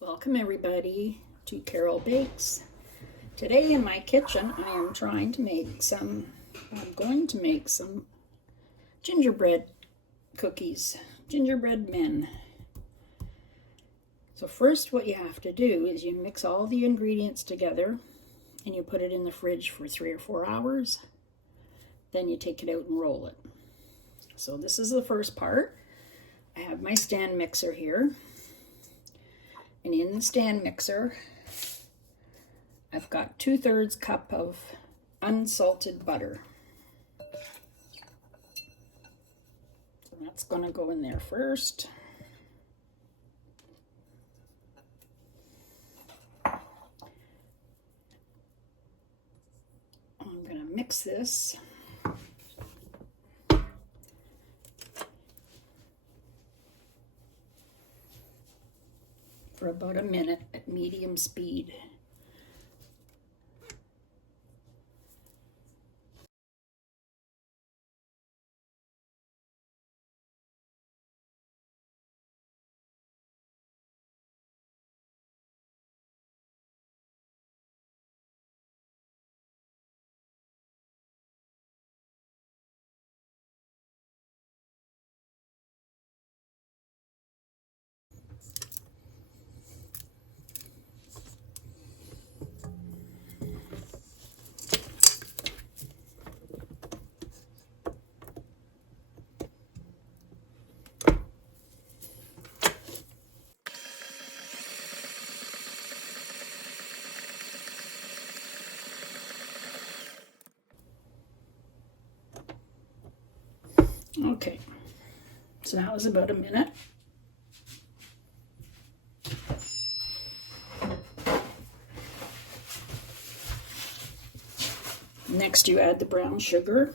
Welcome everybody to Carol Bakes. Today in my kitchen I am going to make some gingerbread cookies, gingerbread men. So first what you have to do is you mix all the ingredients together and you put it in the fridge for 3 or 4 hours. Then you take it out and roll it. So this is the first part. I have my stand mixer here. And in the stand mixer, I've got 2/3 cup of unsalted butter. So that's going to go in there first. I'm going to mix this. For about a minute at medium speed. Okay, so that was about a minute. Next you add the brown sugar,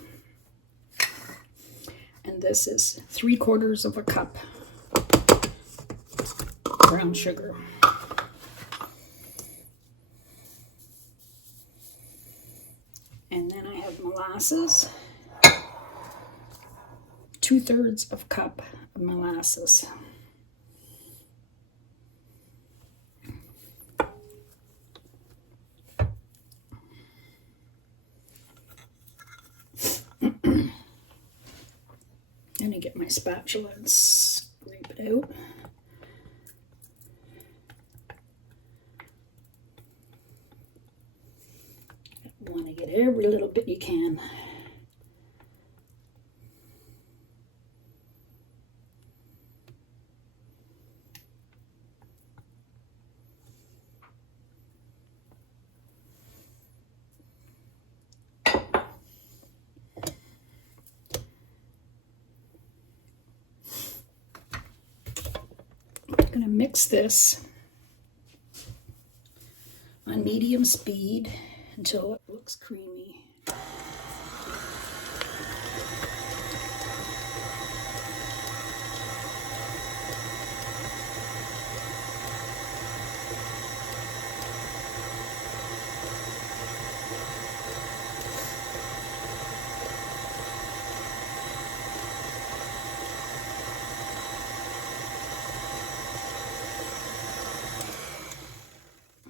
and this is 3/4 of a cup brown sugar. And then I have molasses. 2/3 of a cup of molasses. And I get my spatula and scrape it out. You want to get every little bit you can. I'm going to mix this on medium speed until it looks creamy.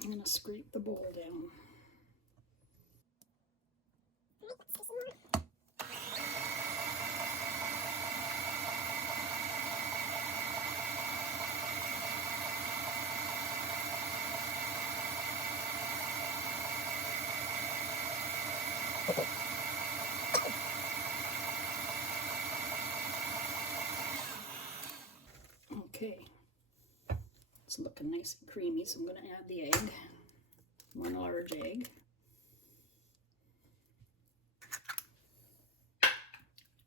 I'm going to scrape the bowl down. Okay, it's looking nice and creamy, so I'm going to add the egg, 1 large egg.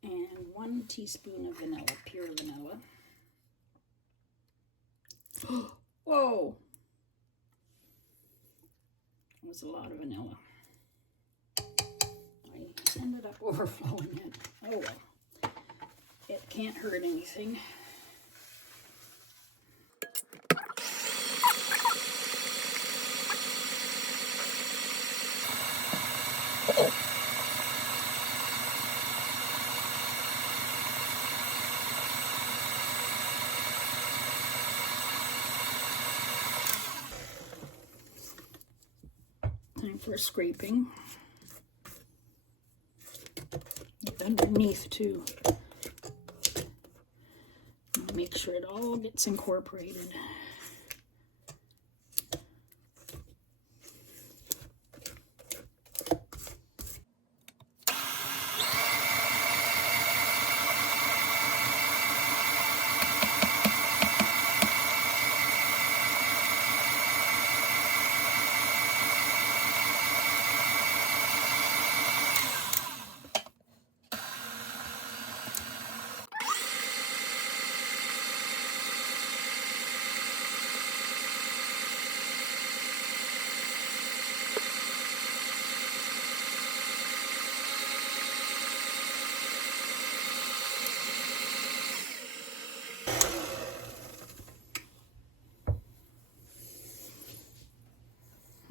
And 1 teaspoon of vanilla, pure vanilla. Whoa! That was a lot of vanilla. I ended up overflowing it. Oh well. It can't hurt anything. for scraping. Get underneath too. Make sure it all gets incorporated.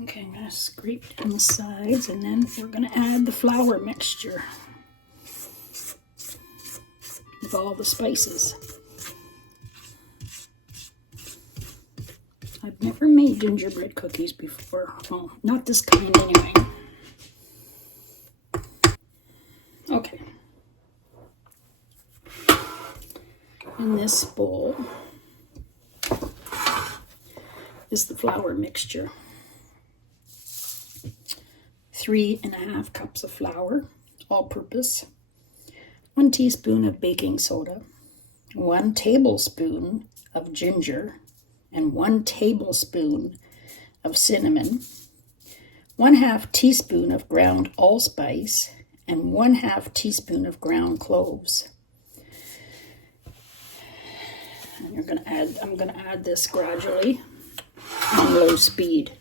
Okay, I'm going to scrape down the sides, and then we're going to add the flour mixture with all the spices. I've never made gingerbread cookies before. Well, not this kind anyway. Okay. In this bowl is the flour mixture. 3½ cups of flour, all-purpose, 1 teaspoon of baking soda, 1 tablespoon of ginger, and 1 tablespoon of cinnamon, 1/2 teaspoon of ground allspice, and 1/2 teaspoon of ground cloves. And I'm gonna add this gradually on low speed.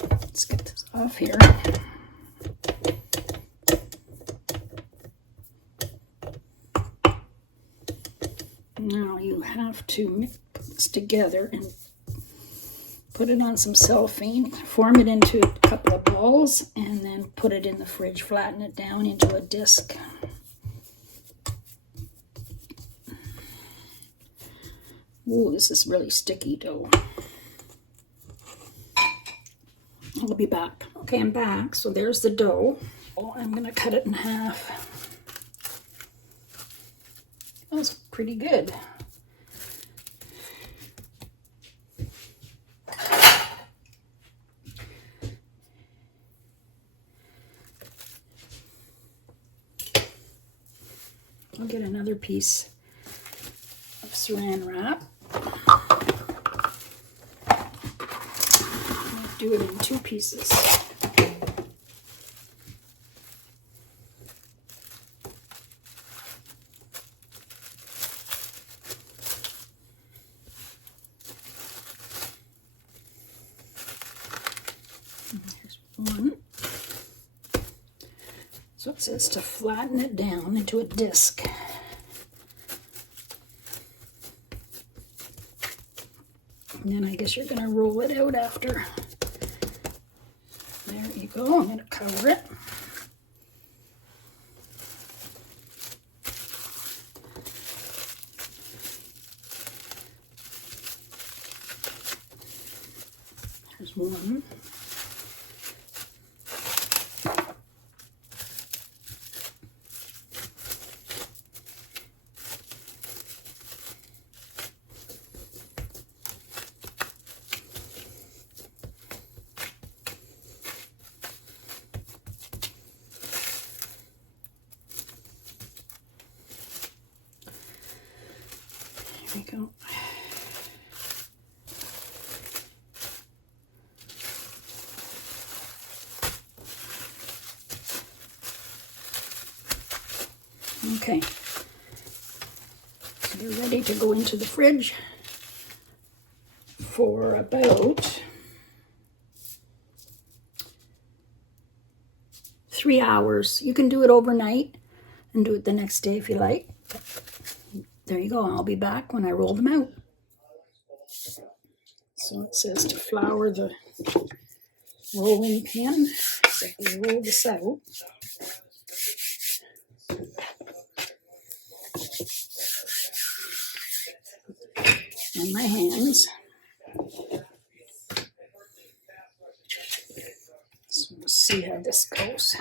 Let's get this off here. Now you have to mix this together and put it on some cellophane, form it into a couple of balls, and then put it in the fridge, flatten it down into a disc. Ooh, this is really sticky dough. I'll be back. Okay, I'm back. So there's the dough. I'm going to cut it in half. That's pretty good. I'll get another piece of saran wrap. Do it in 2 pieces. Here's one. So it says to flatten it down into a disc. And then I guess you're going to roll it out after. There you go. I'm going to cover it. There's one. There we go. Okay, so they're ready to go into the fridge for about 3 hours. You can do it overnight and do it the next day if you like. There you go. I'll be back when I roll them out. So it says to flour the rolling pin. So we roll this out. On my hands. So we'll see how this goes.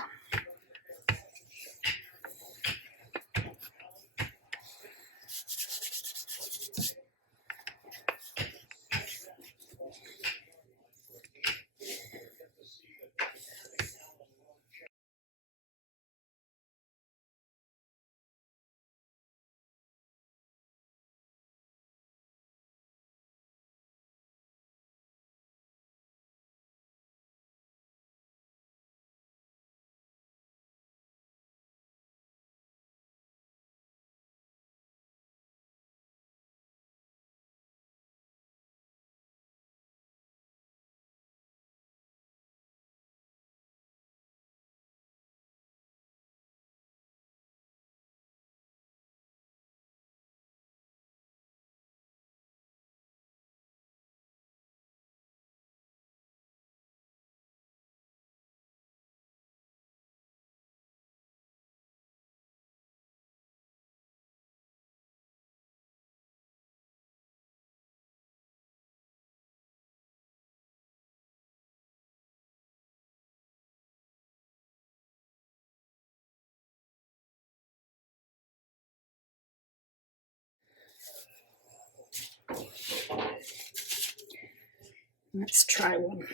Let's try one.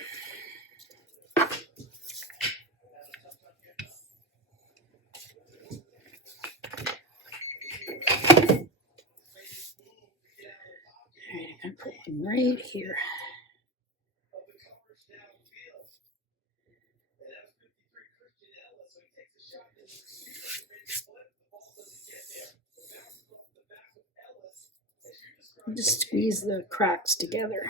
Alright, I'm gonna put one right here. Just squeeze the cracks together.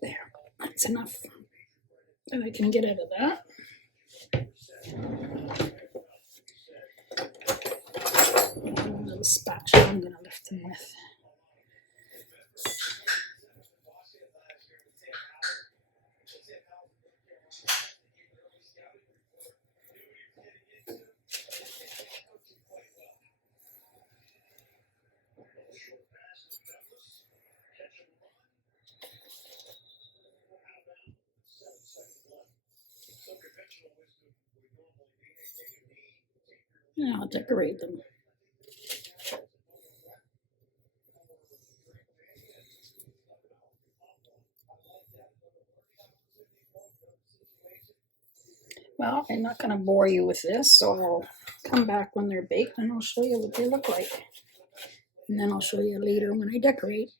There, that's enough that I can get out of that. A little spatula I'm going to lift them with. And I'll decorate them. Well, I'm not going to bore you with this, so I'll come back when they're baked and I'll show you what they look like. And then I'll show you later when I decorate.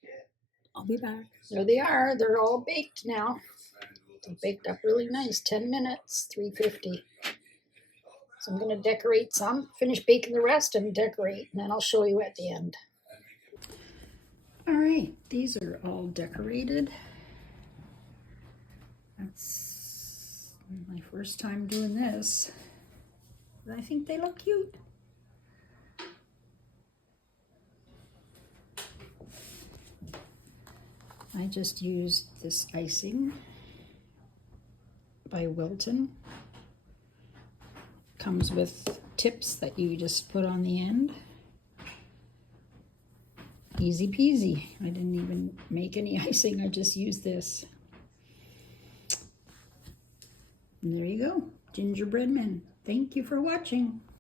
I'll be back. There they are. They're all baked now. They baked up really nice. 10 minutes, 350. So I'm going to decorate some, finish baking the rest and decorate, and then I'll show you at the end. All right, these are all decorated. That's my first time doing this. I think they look cute. I just used this icing by Wilton. Comes with tips that you just put on the end. Easy peasy. I didn't even make any icing. I just used this. And there you go. Gingerbread men. Thank you for watching.